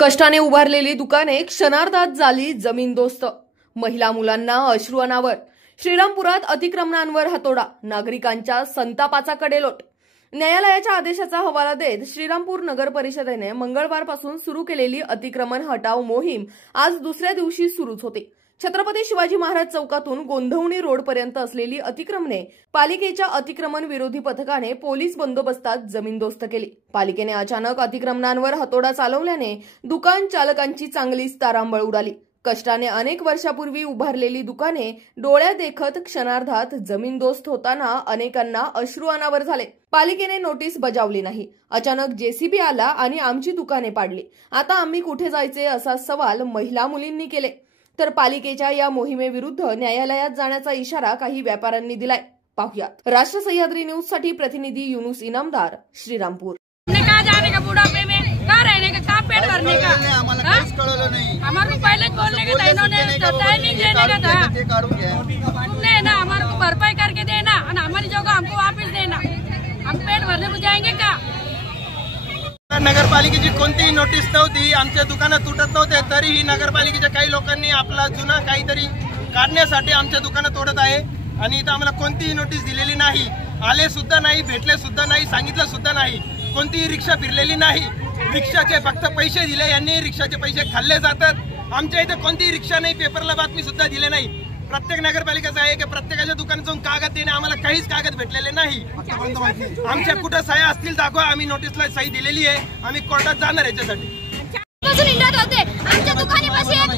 कष्टाने उभारलेली दुकाने क्षणार्धात झाली जमीनदोस्त। महिला मुलांना अश्रू अनावर। श्रीरामपुरात अतिक्रमणांवर हातोडा, नागरिकांच्या संतापाचा कडेलोट। न्यायालयाच्या आदेशाचा हवाला देत श्रीरामपूर नगर परिषदेने मंगळवारपासून सुरू केलेली अतिक्रमण हटाव मोहीम आज दुसऱ्या दिवशी सुरूच होती। छत्रपती शिवाजी महाराज चौकातून गोंधवणी रोड पर्यंत असलेली अतिक्रमणे पालिकेच्या अतिक्रमण विरोधी पथकाने पोलीस बंदोबस्तात जमीनदोस्त केली। पालिकेने अचानक अतिक्रमणांवर हातोडा चालवल्याने दुकान चालकांची चांगलीच तारांबळ उडाली। कष्टाने अनेक वर्षापूर्वी उभारलेली दुकाने डोळ्यादेखत क्षणार्धात जमीनदोस्त होताना अनेकांना अश्रू अनावर झाले। पालिकेने नोटीस बजावली नाही, अचानक जेसीबी आला आणि आमची दुकाने पाडली। आता आम्ही कुठे जायचे असा सवाल महिला मुलींनी केले। तर पालिकेच्या या मोहिमेविरुद्ध न्यायालयात जाण्याचा इशारा काही व्यापाऱ्यांनी दिलाय। पाहुयात। राष्ट्र सह्याद्री न्यूज साठी प्रतिनिधी युनुस इनामदार, श्रीरामपूर। जाने का बुढ़ापे में कहाँ रहने का, कहाँ पेट भरने का, हमारे को पहले बोलने का था, इन्होंने टाइमिंग देने का था। उनने ना हमारे को भरपाई करके देना और हमारी जगह हमको वापस देना। हम पेट भरने को जाएंगे का? नगरपालिकेची कोणतीही नोटीस नव्हती, आमच्या दुकानं तुटत नव्हते, तरीही नगरपालिकेच्या काही लोकांनी आपला जुना काहीतरी काढण्यासाठी आमच्या दुकानं तोडत आहे। आणि इथं आम्हाला कोणतीही नोटीस दिलेली नाही, आले सुद्धा नाही, भेटले सुद्धा नाही, सांगितलं सुद्धा नाही, कोणतीही रिक्षा फिरलेली नाही। रिक्षाचे फक्त पैसे दिले, यांनी रिक्षाचे पैसे खाल्ले जातात। आमच्या इथे कोणतीही रिक्षा नाही, पेपरला बातमी सुद्धा दिले नाही। प्रत्येक नगरपालिकेचं आहे की प्रत्येकाच्या दुकानात जाऊन कागद देणे, आम्हाला काहीच कागद भेटलेले नाही। आमच्या कुठं सह्या असतील दाखवा, आम्ही नोटीसला सही दिलेली आहे, आम्ही कोर्टात जाणार याच्यासाठी। आमच्या दुकानापाशी एक